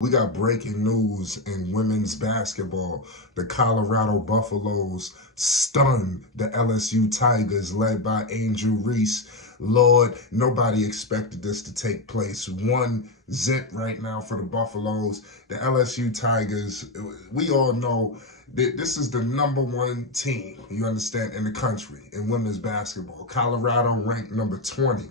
We got breaking news in women's basketball. The Colorado Buffaloes stunned the LSU Tigers led by Angel Reese. Lord, nobody expected this to take place. 1-0 right now for the Buffaloes. The LSU Tigers, we all know that this is the #1 team, you understand, in the country in women's basketball. Colorado ranked number 20.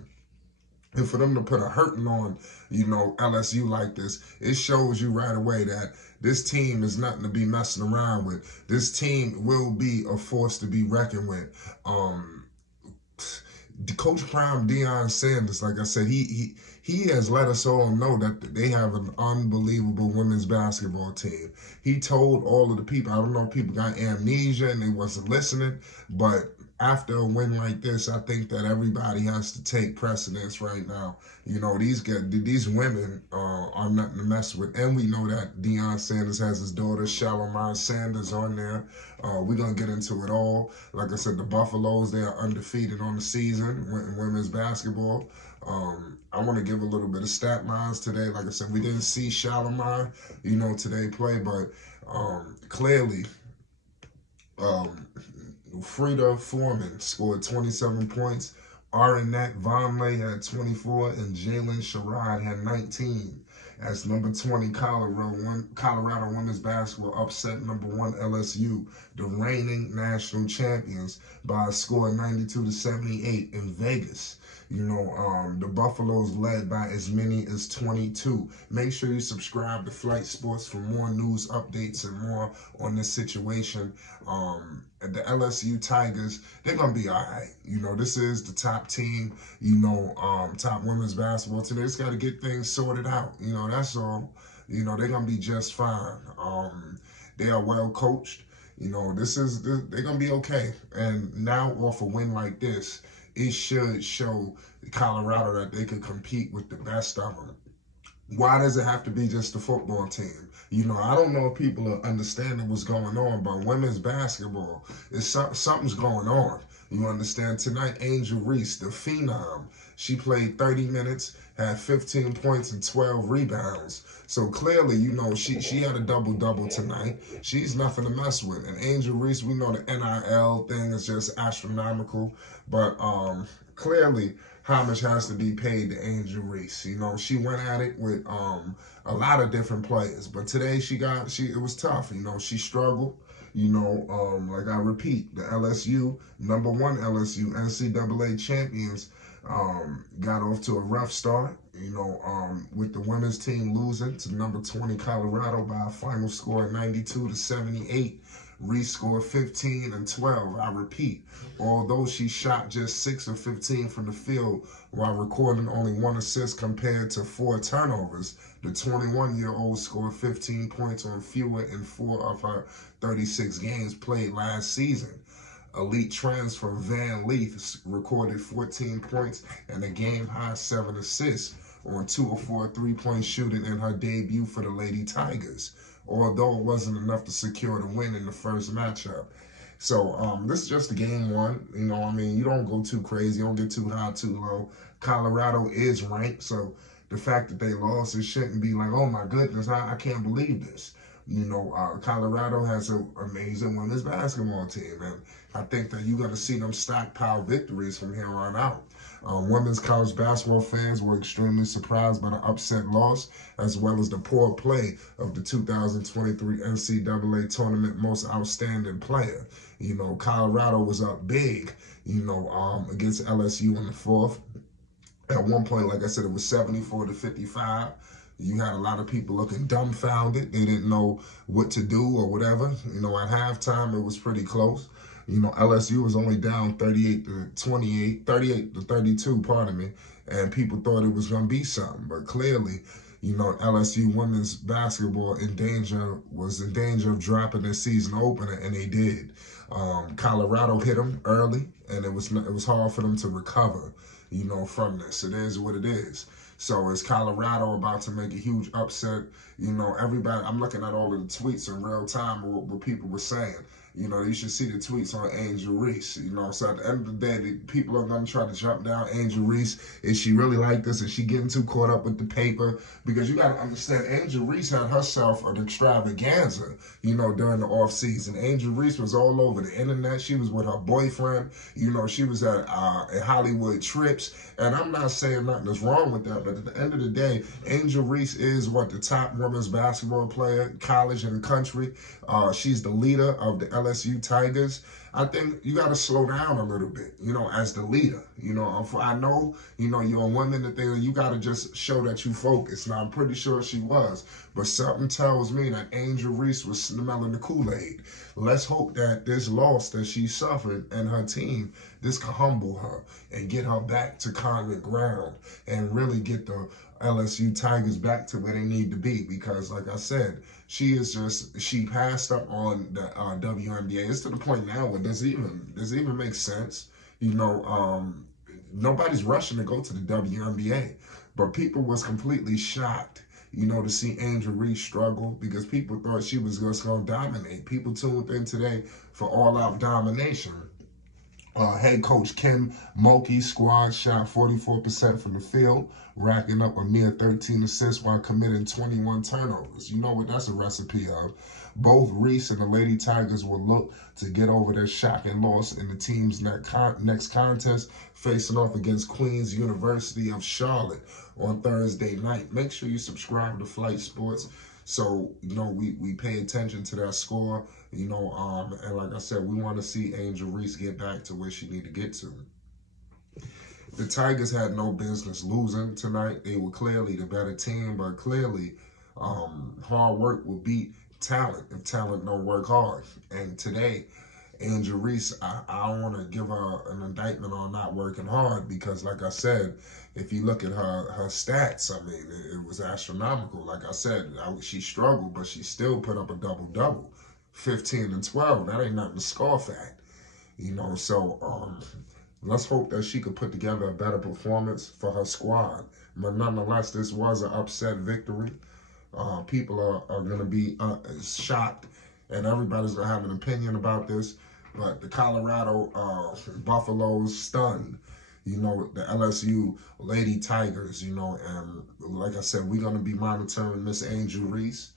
And for them to put a hurting on, LSU like this, it shows you right away that this team is nothing to be messing around with. This team will be a force to be reckoned with. The Coach Prime Deion Sanders, like I said, he has let us all know that they have an unbelievable women's basketball team. He told all of the people, I don't know if people got amnesia and they wasn't listening, but after a win like this, I think that everybody has to take precedence right now. These women are nothing to mess with. And we know that Deion Sanders has his daughter, Shalimar Sanders, on there. We're going to get into it all. Like I said, the Buffaloes, they are undefeated on the season in women's basketball. I want to give a little bit of stat lines today. Like I said, we didn't see Shalimar, today play, but clearly, Frida Foreman scored 27 points. Arinette Vonleh had 24, and Jalen Sherrod had 19. As number 20, Colorado women's basketball upset #1 LSU, the reigning national champions, by a score of 92-78 in Vegas. The Buffaloes led by as many as 22. Make sure you subscribe to Flight Sports for more news updates and more on this situation. The LSU Tigers, they're going to be all right. This is the top team, top women's basketball team. They just got to get things sorted out. That's all. They're going to be just fine. They are well coached. They're going to be okay. And now off a win like this, it should show Colorado that they can compete with the best of them. Why does it have to be just the football team? I don't know if people are understanding what's going on, but women's basketball, something's going on. You understand? Tonight, Angel Reese, the phenom, she played 30 minutes, had 15 points and 12 rebounds. So clearly, she had a double-double tonight. She's nothing to mess with. And Angel Reese, we know the NIL thing is just astronomical. But clearly, homage has to be paid to Angel Reese. She went at it with a lot of different players. But today, it was tough. She struggled. Like I repeat, the LSU, #1 LSU, NCAA champions, got off to a rough start, with the women's team losing to number 20 Colorado by a final score of 92-78. Reese scored 15 and 12. I repeat, although she shot just 6 of 15 from the field while recording only 1 assist compared to 4 turnovers, the 21-year-old scored 15 points on fewer in 4 of her 36 games played last season. Elite transfer Van Leith recorded 14 points and a game-high 7 assists on 2 of 4 three-point shooting in her debut for the Lady Tigers, although it wasn't enough to secure the win in the first matchup. So this is just game one. You don't go too crazy. You don't get too high, too low. Colorado is ranked, so the fact that they lost, it shouldn't be like, oh my goodness, I can't believe this. Colorado has an amazing women's basketball team, and I think that you're going to see them stockpile victories from here on out. Women's college basketball fans were extremely surprised by the upset loss, as well as the poor play of the 2023 NCAA Tournament Most Outstanding Player. Colorado was up big, against LSU in the fourth. At one point, like I said, it was 74-55. You had a lot of people looking dumbfounded. They didn't know what to do or whatever. At halftime, it was pretty close. LSU was only down 38-32, pardon me, and people thought it was going to be something. But clearly, LSU women's basketball was in danger of dropping their season opener, and they did. Colorado hit them early, and it was hard for them to recover, from this. It is what it is. So is Colorado about to make a huge upset? Everybody, I'm looking at all of the tweets in real time of what people were saying. You know, you should see the tweets on Angel Reese. You know, so at the end of the day, people are going to try to jump down Angel Reese. Is she really like this? Is she getting too caught up with the paper? Because you got to understand, Angel Reese had herself an extravaganza, you know, during the off season. Angel Reese was all over the internet. She was with her boyfriend. You know, she was at Hollywood trips. And I'm not saying nothing is wrong with that, but at the end of the day, Angel Reese is the top women's basketball player, college and country. She's the leader of the LSU Tigers. I think you got to slow down a little bit, you know, as the leader. You know, I know, you know, you're a woman, the thing, you got to just show that you focus. Now, I'm pretty sure she was, but something tells me that Angel Reese was smelling the Kool-Aid. Let's hope that this loss that she suffered and her team, this can humble her and get her back to common ground and really get the LSU Tigers back to where they need to be. Because, like I said, she passed up on the WNBA. It's to the point now where does it even make sense? You know, nobody's rushing to go to the WNBA, but people was completely shocked, you know, to see Angel Reese struggle because people thought she was just going to dominate. People tuned in today for all-out domination. Head coach Kim Mulkey's squad shot 44% from the field, racking up a mere 13 assists while committing 21 turnovers. You know what that's a recipe of. Both Reese and the Lady Tigers will look to get over their shocking loss in the team's next contest, facing off against Queen's University of Charlotte on Thursday night. Make sure you subscribe to Flight Sports so, you know, we pay attention to that score, you know, and like I said, we want to see Angel Reese get back to where she need to get to. The Tigers had no business losing tonight. They were clearly the better team, but clearly hard work will beat talent if talent don't work hard. And today, Angel Reese, I don't want to give her an indictment on not working hard because, like I said, if you look at her stats, I mean, it was astronomical. Like I said, she struggled, but she still put up a double-double, 15 and 12. That ain't nothing to scoff at, you know. So let's hope that she could put together a better performance for her squad. But nonetheless, this was an upset victory. People are going to be shocked, and everybody's going to have an opinion about this. But the Colorado Buffaloes stunned, you know, the LSU Lady Tigers, you know, and like I said, we're going to be monitoring Miss Angel Reese.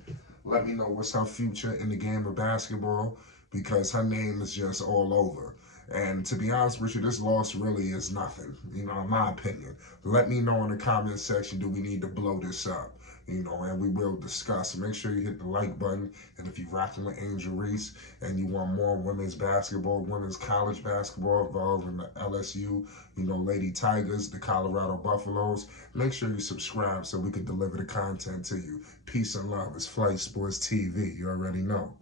Let me know what's her future in the game of basketball because her name is just all over. And to be honest with you, this loss really is nothing, you know, in my opinion. Let me know in the comment section, do we need to blow this up? You know, and we will discuss. Make sure you hit the like button. And if you're rocking with Angel Reese and you want more women's basketball, women's college basketball involved in the LSU, you know, Lady Tigers, the Colorado Buffaloes, make sure you subscribe so we can deliver the content to you. Peace and love. It's Flight Sports TV. You already know.